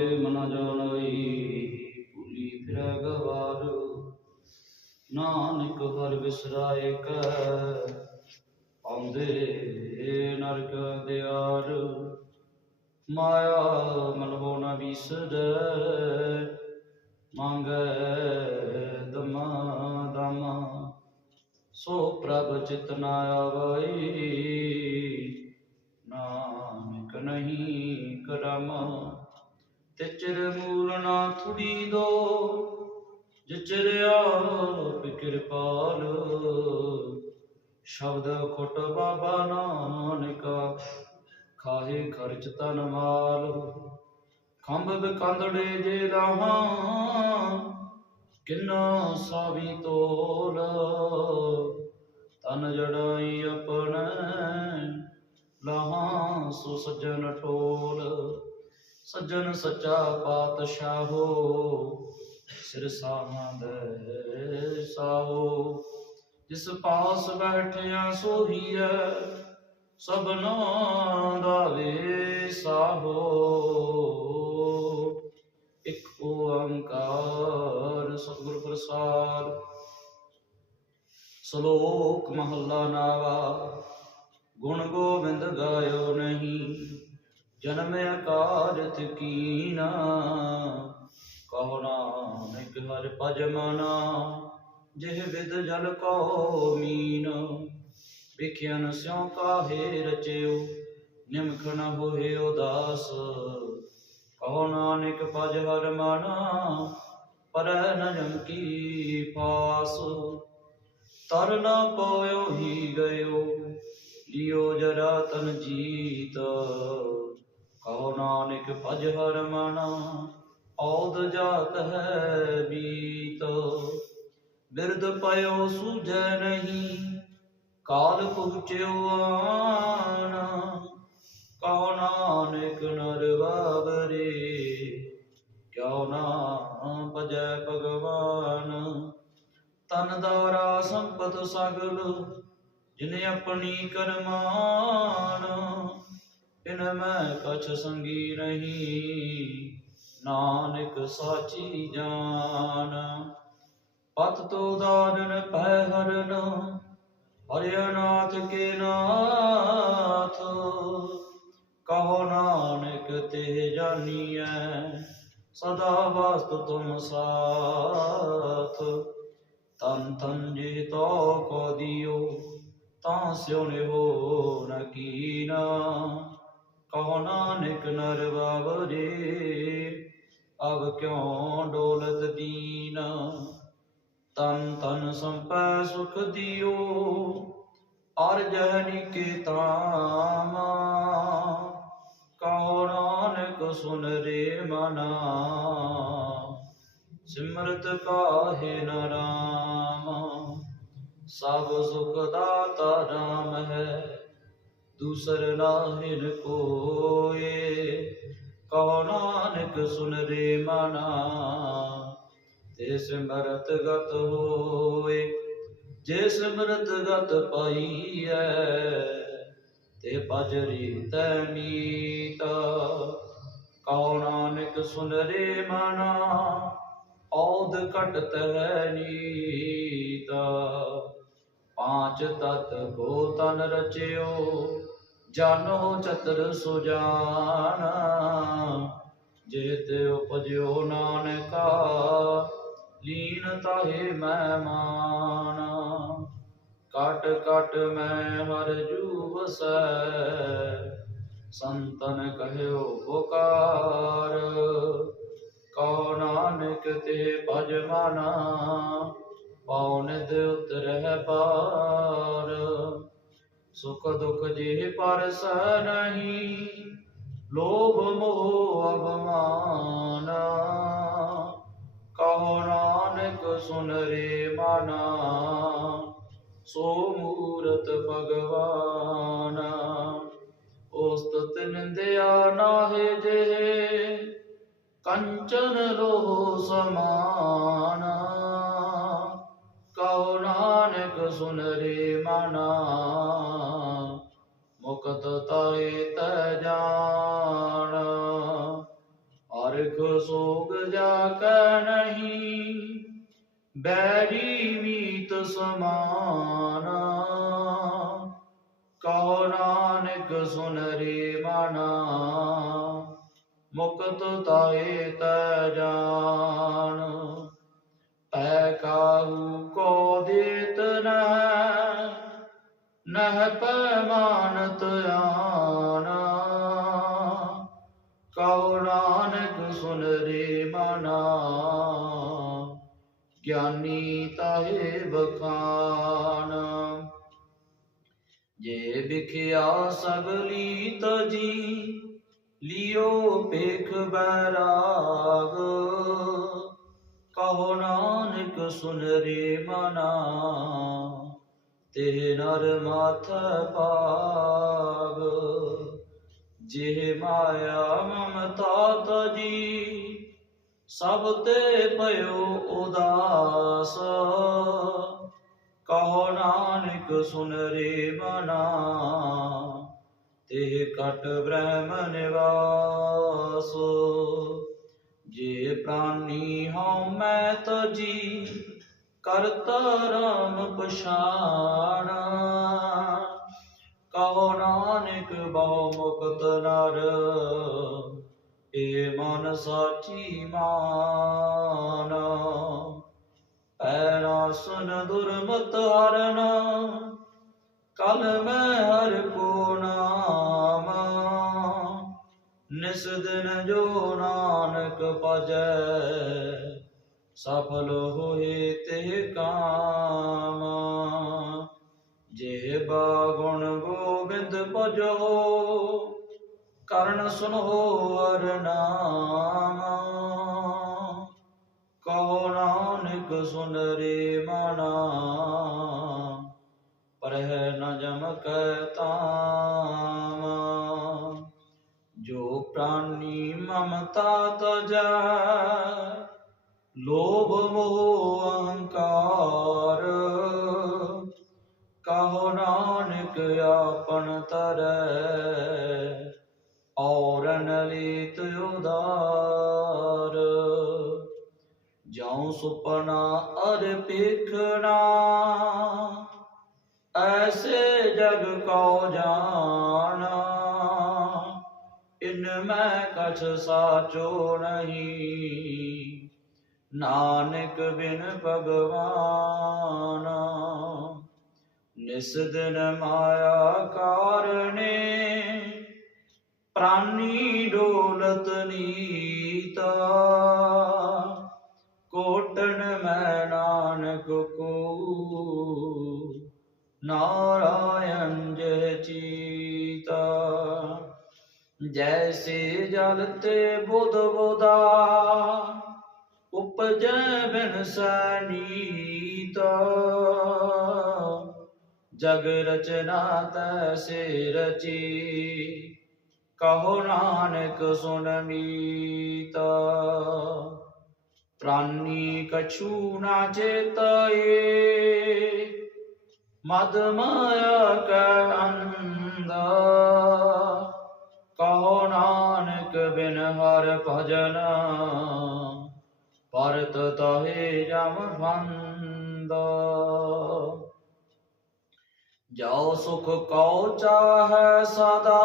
ਪ੍ਰੇਮ ਨ ਜਾਣਈ ਭੁਲੀ ਫਿਰੈ ਗਵਾਰ। ਨਾਨਕ ਹਰ ਵਿਸਰਾਏ ਕੈ, ਆਉਂਦੇ ਨਰਕ ਦਿਆਰ। ਮਾਇਆ ਮਨਵੋ ਨ ਵਿਸਰੈ, ਮੰਗੈ ਦਮਾ ਦਮਾ। ਸੋ ਪ੍ਰਭ ਚਿਤ ਨ ਆਵਈ ਤਿਚਰ ਮੂਲ ਨਾ ਥੁੜੀ ਦੋ, ਜਿਚਰ ਆਪ ਕਿਰਪਾਲ ਸ਼ਬਦ ਖੁੱਟ ਬਾਬਾ ਨਾਨਕਾ, ਖਾਹੇ ਖਰਚ ਤਨ ਮਾਲ। ਖੰਭ ਬਿਕੰਦੜੇ ਜੇ ਰਾਹਾਂ ਕਿੰਨਾ ਸਾਵੀ ਤੋਲ। ਤਨ ਜੜਾਈ ਆਪਣੇ ਲਾਹਾਂ ਸੋ ਸੱਜਣ ਠੋਲ ਸੱਜਣ ਸੱਚਾ ਪਾਤਸ਼ਾਹੋ, ਸਿਰ ਸਾਹਾਂ ਦੇ ਸਾਹੋ। ਜਿਸ ਪਾਸ ਬੈਠਿਆ ਸੋਹੀਐ ਸਭਨਾ ਦਾ ਵੇਸਾਹੋ ਇਕ ਓੰਕਾਰ ਸਤਿਗੁਰ ਪ੍ਰਸਾਦ, ਸ਼ਲੋਕ ਮਹੱਲਾ ਨਾਵਾ, ਗੁਣ ਗੋਬਿੰਦ ਗਾਇਓ ਨਹੀਂ। ਜਨਮ ਅਕਾਰਥ ਕੀਨਾ ਕਹੋ ਨਾਨਕ ਹਰਿ ਭਜ ਮਨਾ। ਜਿਹ ਵਿਦ ਜਲ ਕੋ ਮੀਨ। ਵਿਖਿਆਨ ਸਿਉ ਕਾਹੇ ਰਚਿਓ ਨਿਮਖ ਨ ਹੋਏ ਉਦਾਸ। ਕਹੋ ਨਾਨਕ ਭਜ ਹਰ ਮਨਾ। ਪਰ ਨ ਕੀ ਪਾਸ। ਤਰ ਨ ਪਾਇਓ ਹੀ ਗਇਓ। ਲਿਓ ਜਰਾ ਤਨ ਜੀਤ। ਕਹੋ ਨਾਨਕ ਭਜ ਹਰ ਮਨਾ ਔਦ ਜਾਤ ਹੈ ਬੀਤ ਬਿਰਦ ਪਇਓ ਸੂਝੈ ਨਹੀਂ, ਕਾਲ ਪਹੁੰਚਿਓ ਆਨ ਕਹੋ ਨਾਨਕ ਨਰ ਬਾਬਰੇ ਕਿਉ ਨਾ ਭਜੈ ਭਗਵਾਨ। ਤਨ ਦੌਰਾ ਸੰਪਤ ਸਗਲ, ਜਿਨੇ ਆਪਣੀ ਕਰਮਾਨ। ਇਨ ਮੈਂ ਕਛ ਸੰਗੀ ਨਹੀਂ ਨਾਨਕ ਸਾਚੀ ਜਾਨ। ਪਤ ਤੋ ਦਾਨਨ ਪੈ ਹਰਨ ਹਰਿਆਨਾਥ ਕੇ ਨਾਥ। ਕਹੋ ਨਾਨਕ ਤੇ ਜਾਨੀਐ, ਸਦਾ ਵਾਸਤ ਤੁਮ ਸਾਥ। ਤਨ ਤਨ ਜੇ ਤੋ ਕੋ ਦਿਓ, ਤਾਂ ਸਿਉ ਨਿਹੋ ਨ ਕੀਨਾ। ਕਹੋ ਨਾਨਕ ਨਰ ਬਾਬਰੇ, ਅਬ ਕਿਉ ਡੋਲਤ ਦੀਨਾ? ਤਨ ਤਨ ਸੰਪੈ ਸੁਖ ਦਿਓ, ਅਰ ਜਹਨੀ ਕੇ ਕਹੋ ਨਾਨਕ ਸੁਨ ਰੇ ਮਨਾ, ਸਿਮਰਤ ਕਾਹੇ ਨ ਰਾਮ। ਸਭ ਸੁਖ ਦਾਤਾ ਰਾਮ ਹੈ। ਦੂਸਰ ਨਾਹਿਨ ਕੋਏ ਕਹੋ ਨਾਨਕ ਸੁਨ ਰੇ ਮਨਾ, ਤੇ ਸਿਮਰਤ ਗਤ ਹੋਏ, ਜੇ ਸਿਮਰਤ ਗਤ ਪਾਈਐ, ਤੇ ਬਜਰੀ ਤੈ ਨੀਤਾ ਕਉ ਨਾਨਕ ਸੁਨ ਰੇ ਮਨਾ ਔਦ ਘਟਤ ਹੈ ਨੀਤਾ। ਪਾਂਚ ਤਤ ਕੋ ਤਨ ਰਚਿਓ ਜਾਨੋ ਚਤਰ ਸੁਜਾਨ ਜੇ ਤੇ ਉਪਜਿਓ ਨਾਨਕਾ, ਲੀਨ ਤਾਹੇ ਮੈਂ ਮਾਨਾ। ਕਟ ਕਟ ਮੈਂ ਮਰ ਜੂ ਵਸੈ ਸੰਤਨ ਕਹਿਓ ਪੁਕਾਰ। ਕਉ ਨਾਨਕ ਤੇ ਭਜ ਮਨਾ, ਪਾਉ ਨਿਦ ਉਤਰਹਿ ਪਾਰ। ਸੁਖ ਦੁਖ ਜੇ ਪਰਸ ਨਹੀਂ, ਲੋਭ ਮੋਹ ਅਭਮਾਨ ਕਹੋ ਨਾਨਕ ਸੁਨ ਰੇ ਮਨਾ, ਸੋ ਮੂਰਤ ਭਗਵਾਨ। ਉਸਤਤ ਨਿੰਦਿਆ ਨਾਹੇ ਜੇ ਕੰਚਨ ਲੋਹ ਸਮਾਨ। ਕਹੋ ਨਾਨਕ ਸੁਨ ਰੇ ਮਨਾ ਮੁਕਤ ਤਾਏ ਤੈ ਜਾਣ। ਹਰਿਖ ਸੋਗ ਜਾ ਕੈ ਨਹੀਂ, ਬੈਰੀ ਮੀਤ ਸਮਾਨ। ਕਹੋ ਨਾਨਕ ਸੁਨ ਰੇ ਮਨਾ, ਮੁਕਤ ਤਾਏ ਤੈ ਜਾਨ ਨਹਿ ਪਮਾਨਤ ਆਨਾ। ਨਾਨਕ ਸੁਨ ਰੇ ਮਨਾ। ਗਿਆਨੀ ਤਾਹੇ ਬਖਾਨ ਜੇ ਵਿਖਿਆ ਸਗਲੀ ਤਜੀ ਲਿਓ ਪੇਖ ਬੈਰਾਗ। ਕਹੋ ਨਾਨਕ ਸੁਨ ਰੇ ਮਨਾ। ਤੇ ਨਰ ਮਾਥ ਪਾਗ ਜੇ ਮਾਇਆ ਮਮਤਾ ਤਜੀ, ਸਭ ਤੇ ਭਇਓ ਉਦਾਸ। ਕਹੋ ਨਾਨਕ, ਸੁਨ ਰੇ ਮਨਾ, ਤੇ ਕਟ ਬ੍ਰਹਮ ਨਿਵਾਸ। ਜੇ ਪ੍ਰਾਨੀ ਹਉ ਮੈਂ ਤਜੀ ਕਰਤਾ ਰਾਮ ਪਛਾਣਾ। ਕਹੋ ਨਾਨਕ ਬਹੁ ਮੁਕਤ ਨਰ, ਏ ਮਨ ਸਾਚੀ ਮਾਨ। ਪੈਰਾ ਸੁਨ ਦੁਰਮਤ ਹਰਨ ਕਲ ਮੈਂ ਹਰ ਕੋ ਨਾਮ। ਨਿਸ ਦਿਨ ਜੋ ਨਾਨਕ ਭਜੈ ਸਫਲ ਹੋਏ ਤੇ ਕਾਮ। ਜੇ ਬਾਗੁਣ ਗੋਬਿੰਦ ਭਜੋ ਕਰਨ ਸੁਨੋ ਹਰ ਕਹੋ ਨਾਨਕ ਸੁਨ ਰੇ ਮਨਾ, ਪਰਹਿ ਨ ਜਮਕੈ ਤਾਮ। ਜੋ ਪ੍ਰਾਨੀ ਮਮਤਾ ਤਜੈ ਲੋਭ ਮੋਹ ਅਹੰਕਾਰ। ਕਹੋ ਨਾਨਕ, ਆਪਨ ਤਰੈ ਔਰਨ ਲੀਤ ਉਦਾਰ ਜਉ ਸੁਪਨਾ ਅਰ ਪੇਖਣਾ ਐਸੇ ਜਗ ਕੋ ਜਾਣਾ ਇਨ ਮੈਂ ਕਛ ਸਾਚੋ ਨਹੀਂ। ਨਾਨਕ ਬਿਨ ਭਗਵਾਨ। ਨਿਸ ਦਿਨ ਮਾਇਆ ਕਾਰਣੇ ਪ੍ਰਾਨੀ ਡੋਲਤ ਨੀਤਾ। ਕੋਟਨ ਮੈਂ ਨਾਨਕ ਕੋ, ਨਾਰਾਇਣ ਜੈ ਚੀਤਾ। ਜੈਸੇ ਜਲ ਤੇ ਬੁਧ ਬੁਦਾ ਉਪਜੈ ਬਿਨ ਸਨੀਤਾ। ਜਗ ਰਚਨਾ ਤੈਸੇ ਰਚੀ, ਕਹੋ ਨਾਨਕ ਸੁਨ ਮੀਤਾ। ਪ੍ਰਾਨੀ ਕਛੂ ਨਾ ਚੇਤਏ, ਮਦ ਮਾਇਆ ਕੈ ਅੰਦਾ ਕਹੋ ਨਾਨਕ ਬਿਨ ਹਰ ਭਜਨ। ਪਰਤ ਤਹੇ ਜਮ ਫੰਦਾ ਜਾਉ ਸੁਖ ਕਉ ਚਾਹੈ ਸਦਾ।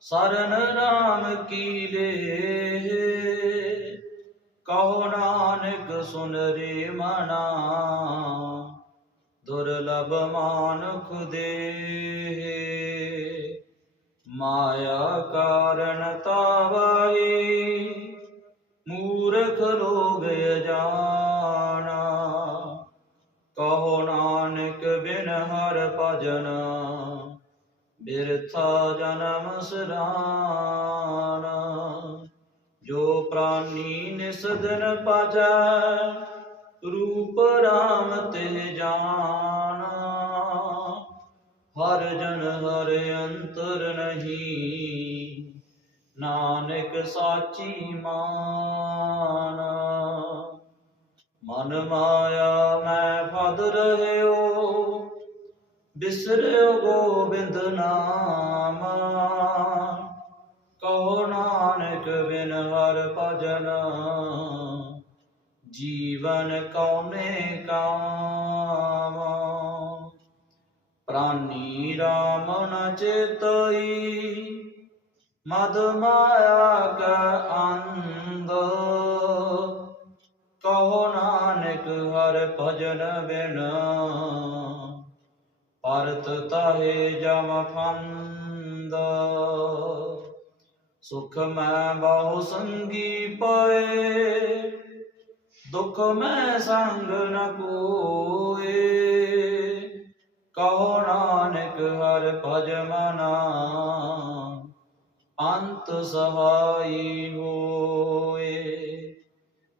ਸਰਨ ਨਾਮ ਕੀ ਲੇ ਕਹੋ ਨਾਨਕ ਸੁਨ ਰੇ ਮਨਾ। ਦੁਰਲਭ ਮਾਨੁਖ ਦੇ ਮਾਇਆ ਕਾਰਨ ਤਾਵਾਈ ਮੂਰਖ ਲੋਗ ਜਾਣਾ। ਕਹੋ ਨਾਨਕ ਬਿਨ ਹਰ ਭਜਨ, ਬਿਰਥਾ ਜਨਮ ਸਰਾਣਾ ਜੋ ਪ੍ਰਾਨੀ ਨਿਸ ਦਿਨ ਭਜੈ ਰੂਪ ਰਾਮ ਤੇ ਜਾਣਾ। ਹਰ ਜਨ ਹਰ ਅੰਤਰ ਨਹੀਂ। ਨਾਨਕ ਸਾਚੀ ਮਾਨ। ਮਨ ਮਾਇਆ ਮੈਂ ਫਦ ਰਹਿਓ, ਬਿਸਰਿਓ ਗੋਬਿੰਦ ਨਾਮ। ਕਹੋ ਨਾਨਕ ਬਿਨ ਹਰ ਭਜਨ, ਜੀਵਨ ਕਉਨੇ ਕਾਮ। ਪ੍ਰਾਨੀ ਰਾਮ ਨ ਚੇਤਈ ਮਦ ਮਾਇਆ ਕੈ ਅੰਧ। ਕਹੋ ਨਾਨਕ ਹਰ ਭਜਨ ਬਿਨ। ਪਰਤ ਤਾਹੇ ਜਮ ਫੰਦ। ਸੁਖ ਮੈਂ ਬਹੁ ਸੰਗੀ ਪਏ। ਦੁਖ ਮੈਂ ਸੰਗ ਨ ਕੋਏ। ਕਹੋ ਨਾਨਕ ਹਰ ਭਜ ਮਨਾ ਅੰਤ ਸਹਾਈ ਹੋਏ।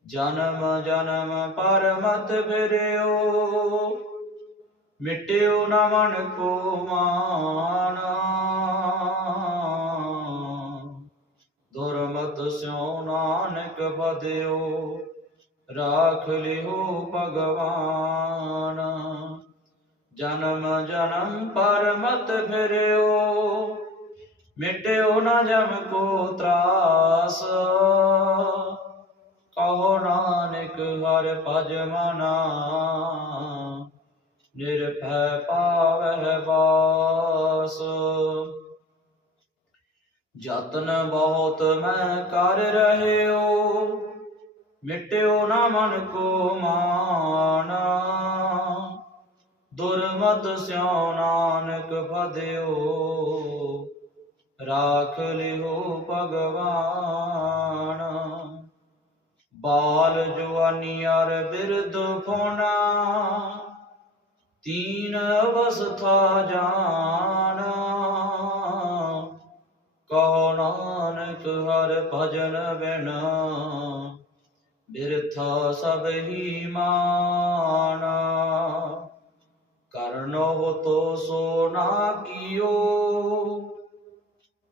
ਜਨਮ ਜਨਮ ਪਰ ਮਤ ਫਿਰਿਓ, ਮਿਟਿਓ ਨ ਮਨ ਕੋ ਮਾਨਾ ਦੁਰਮਤ ਸਿਉ ਨਾਨਕ ਬਦਿਓ ਰਾਖ ਲਿਓ ਭਗਵਾਨ। ਜਨਮ ਜਨਮ ਪਰ ਮਤ ਫਿਰਿਓ ਮਿਟਿਓ ਨਾ ਜਮ ਕੋ ਤਰਾਸ। ਕਹੋ ਨਾਨਕ, ਹਰ ਭਜ ਮਨਾ। ਨਿਰਭੈ ਪਾਵਹਿ ਵਾਸ। ਯਤਨ ਬਹੁਤ ਮੈਂ ਕਰ ਰਹਿਓ, ਮਿਟਿਓ ਨਾ ਮਨ ਕੋ ਮਾਨ। ਦੁਰਮਤ ਸਿਉ ਨਾਨਕ ਫਦਿਓ ਰਾਖ ਲਿਓ ਭਗਵਾਨ। ਬਾਲ ਜਵਾਨੀ ਅਰ ਬਿਰਦ ਫੋਨਾ ਤੀਨ ਅਵਸਥਾ ਜਾਨ ਕਹੋ ਨਾਨਕ ਹਰ ਭਜਨ ਬਿਨਾ, ਬਿਰਥਾ ਸਭ ਹੀ ਮਾਨ ਕਰਨੋ ਤੋ ਸੋ ਨਾ ਕੀਓ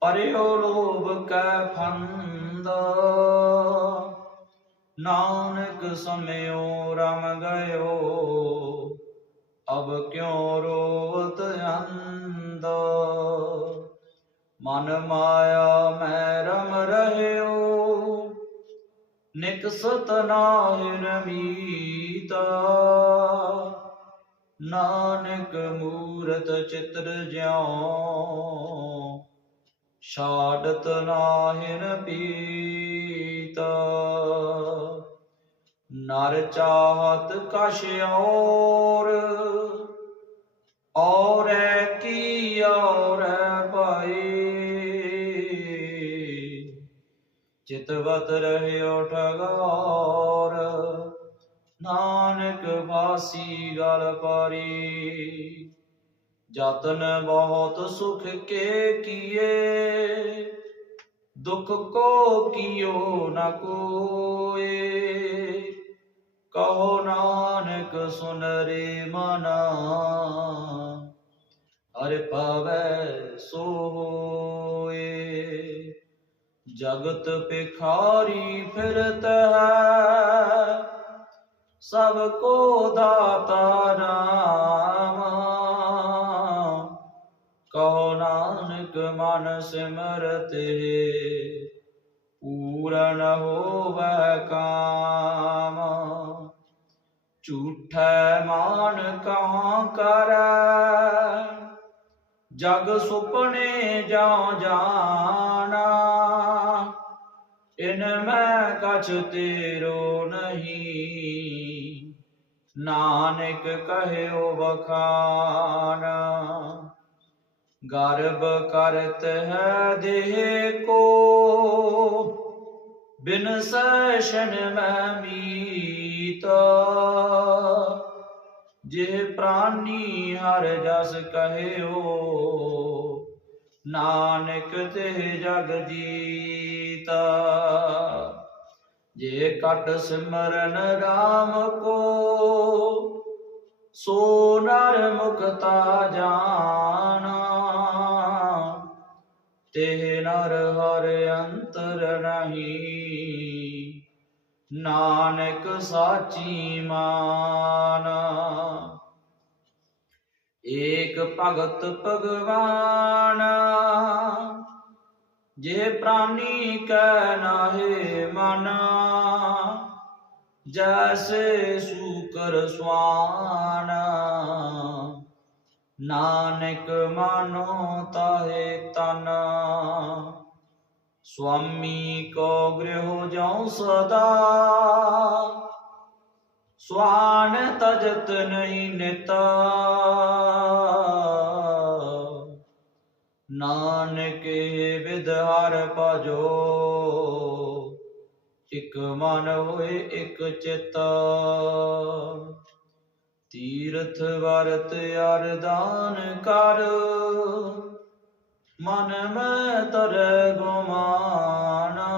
ਹਰਿਓ ਲੋਭ ਕੈ ਫੰਦ। ਨਾਨਕ ਸਮਿਓ ਰਮ ਗਇਓ, ਅਬ ਕਿਉ ਰੋਵਤ ਅੰਦ ਮਨ ਮਾਇਆ ਮੈਂ ਰਮ ਰਹਿਓ ਨਿਕਸਤ ਨਾਹਿ ਰਮੀਤ। ਨਾਨਕ ਮੂਰਤ ਚਿਤਰ ਜਿਉ ਛਾੜਤ ਨਾਹਿਨ ਪੀਤ। ਨਰ ਚਾਹਤ ਕਛ ਔਰ, ਔਰੈ ਕੀ ਔਰੈ ਪਾਈ ਚਿਤਵਤ ਰਹਿਓ ਠਗੌਰ ਨਾਨਕ ਵਾਸੀ ਗਲ ਪਾਰੀ। ਜਤਨ ਬਹੁਤ ਸੁਖ ਕੇ ਕੀਏ ਦੁਖ ਕੋ ਕੀਓ ਨ ਕੋਏ ਕਹੋ ਨਾਨਕ ਸੁਨ ਰੇ ਮਨਾ ਹਰਿ ਪਾਵੈ ਸੋ ਹੋਏ ਜਗਤ ਪਿਖਾਰੀ ਫਿਰਤ ਹੈ ਸਭ ਕੋ ਦਾਤਾ ਨਾਮ ਕਹੋ ਨਾਨਕ ਮਨ ਸਿਮਰਤੇ ਪੂਰਨ ਹੋਵੇ ਕਾਮ। ਝੂਠੈ ਮਾਨ ਕਾਂ ਕਰ, ਜਗ ਸੁਪਨੇ ਜਾ ਜਾਣਾ। ਇਨ ਮੈਂ ਕਛ ਤੇਰੋ ਨਹੀਂ, ਨਾਨਕ ਕਹਿਓ ਬਖਾਨ ਗਰਬ ਕਰਤ ਹੈ ਦੇਹ ਕੋ। ਬਿਨ ਸੈਸ਼ਨ ਮੈਂ ਮੀਤਾ। ਜੇ ਪ੍ਰਾਨੀ ਹਰ ਜਸ ਕਹਿਓ, ਨਾਨਕ ਤੇ ਜਗ ਜੀਤਾ। ਜੇ ਕਟ ਸਿਮਰਨ RAM ਕੋ, ਸੋ ਨਰ ਮੁਕਤਾ ਜਾਣਾ। ਤੇ ਨਰ ਹਰ ਅੰਤਰ ਨਹੀਂ। ਨਾਨਕ ਸਾਚੀ ਮਾਨ। ਏਕ ਭਗਤ ਭਗਵਾਨ। ਜੇ ਪ੍ਰਾਨੀ ਕੈ ਨਾਹੀ ਮਨ। ਜੈਸੇ ਸੂਕਰ ਸਵਾਨ। ਨਾਨਕ ਮਾਨੋ ਤਾਹੇ ਤਨ। ਸੁਆਮੀ ਕੋ ਗ੍ਰਹਿ ਜਾਉ ਸਦਾ। ਸੁਆਨ ਤਜਤ ਨਹੀਂ ਨਿਤ। ਨਾਨਕ ਵਿਦ ਹਰ ਭਜੋ। ਇਕ ਮਨ ਹੋਏ ਇਕ ਚਿਤ। ਤੀਰਥ ਵਰਤ ਅਰਦਾਨ ਕਰ। ਮਨ ਮੈਂ ਤਰ ਗੁਮਾਨਾ।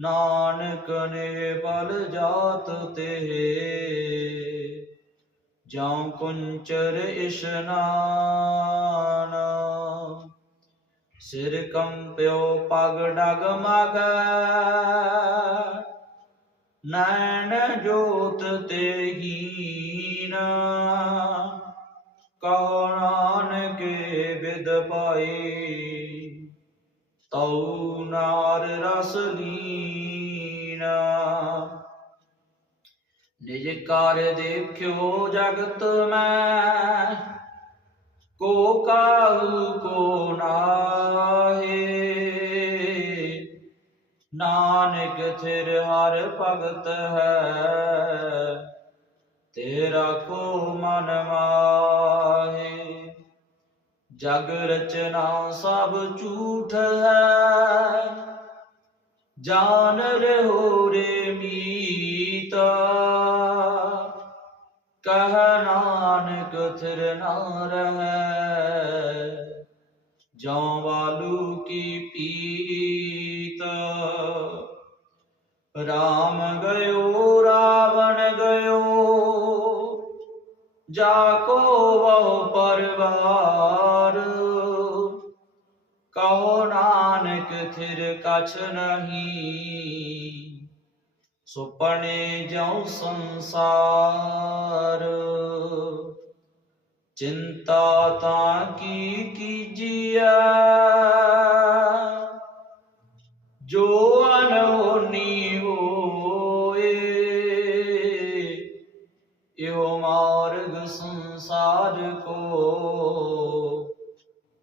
ਨਾਨਕ ਨੇ ਬਲ ਜਾਤ ਤੇ ਜਾਂ ਕੁੰਚਰ ਇਸ਼ਨਾਨ ਸਿਰ ਕੰਪਿਓ ਪਗ ਡਗ ਮਗ। ਨੈਣ ਜੋਤ ਤੇ ਹੀਨ ਕਹੋ ਨਾਨਕ ਬਿਦ ਪਾਈ ਤਉ ਨਾਰ ਰਸ ਲੀਨਾ। ਨਿਜ ਕਾਰ ਦੇਖਿਓ ਜਗਤ ਮੈਂ, ਕੋ ਕਾਹੂ ਕੋ ਨਾਨਕ ਹਰ ਭਗਤ ਹੈ। ਤੇਰਾ ਕੋ ਮਨ ਮਾਹੇ ਜਗ ਰਚਨਾ ਸਭ ਝੂਠ ਹੈ। ਜਾਨ ਰਹੋ ਰੇ ਮੀਤ। ਕਹ ਨਾਨਕ ਥਿਰ ਨਾ ਰਹੈ। ਜਉ ਵਾਲੂ ਕੀ ਪੀ ਰਾਮ ਗਇਓ, ਰਾਵਣ ਗਇਓ, ਜਾ ਕੋ ਬਹੁ ਪਰਵਾਰ। ਕਹੋ ਨਾਨਕ, ਥਿਰ ਕਛ ਨਹੀਂ, ਸੁਪਨੇ ਜਉ ਸੰਸਾਰ। ਚਿੰਤਾ ਤਾਂ ਕੀ ਕੀਜੀਐ? ਜੋ ਅਨਹੋਨੀ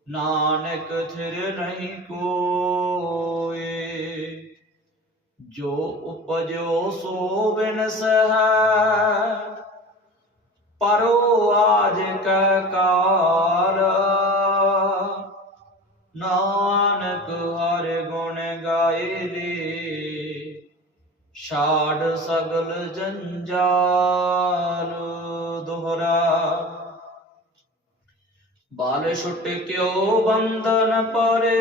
ਨਾਨਕ ਥਿਰ ਨਹੀਂ ਕੋਏ। ਜੋ ਉਪਜੋ ਸੋ ਬਿਨਸ ਹੈ ਪਰੋ ਆਜ ਕੈ ਕਾਰ। ਨਾਨਕ ਹਰ ਗੁਣ ਗਾਏ ਲੇ ਛਾੜ ਸਗਲ ਜੰਜਾਲ ਦੋਹਰਾ। ਬਾਲ ਛੁੱਟ ਕਿਉ ਬੰਧਨ ਪਰੇ?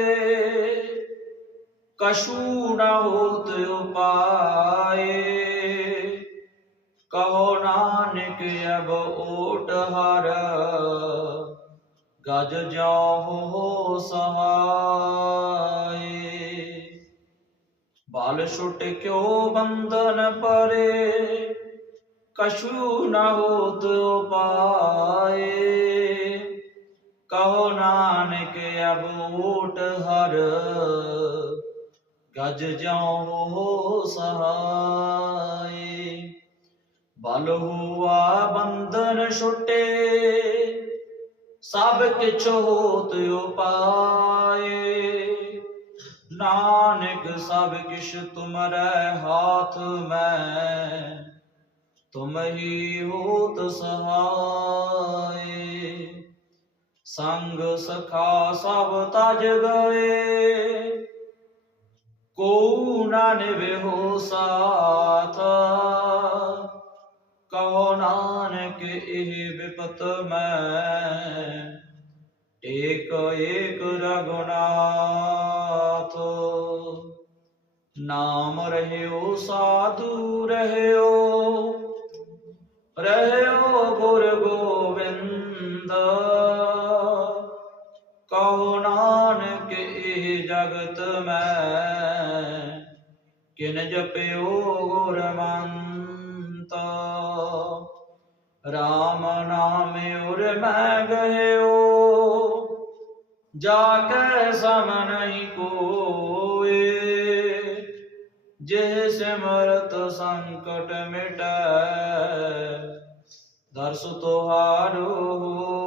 ਕਛੂ ਨਾ ਹੋਤ ਉਪਾਏ। ਕਹੋ ਨਾਨਕ ਅਬ ਓਟ ਹਰ। ਗਜ ਜਾਉ ਹੋ ਸਹਾਏ। ਬਾਲ ਛੁੱਟ ਕਿਉ ਬੰਧਨ ਪਰੇ? ਕਛੂ ਨਾ ਹੋਤ ਉਪਾਏ। ਕਹੋ ਨਾਨਕ ਅਬ ਓਟ ਹਰ, ਗਜ ਜਾਉ ਹੋ ਸਹਾਏ ਬਲ ਹੁਆ ਬੰਧਨ ਛੁਟੇ, ਸਭ ਕਿਛ ਹੋਤ ਉਪਾਏ। ਨਾਨਕ ਸਭ ਕਿਛ ਤੁਮਰੇ ਹਾਥ ਮੈਂ, ਤੁਮ ਹੀ ਹੋਤ ਸਹਾਏ ਸੰਗ ਸਖਾ ਸਭ ਤਜ ਗਏ ਕੋ ਨਾ ਨਿਵਹੁ ਸਾਥ ਕਹੋ ਨਾਨਕ ਇਹ ਵਿਪਤ ਮੈਂ ਏਕ ਏਕ ਰਗੁਨਾਥ ਨਾਮ ਰਹਿਓ ਸਾਧੂ ਰਹਿਓ ਰਹਿਓ ਗੁਰ ਕਿਨ ਜਪਿਓ ਗੁਰਮੰਤ RAM ਨਾਮ ਉਰ ਮੈਂ ਗਇਓ ਜਾ ਕੈ ਸਮ ਨਹੀਂ ਕੋਏ ਜੇ ਸਿਮਰਤ ਸੰਕਟ ਮਿਟੈ ਦਰਸ ਤੁਹਾਰੋ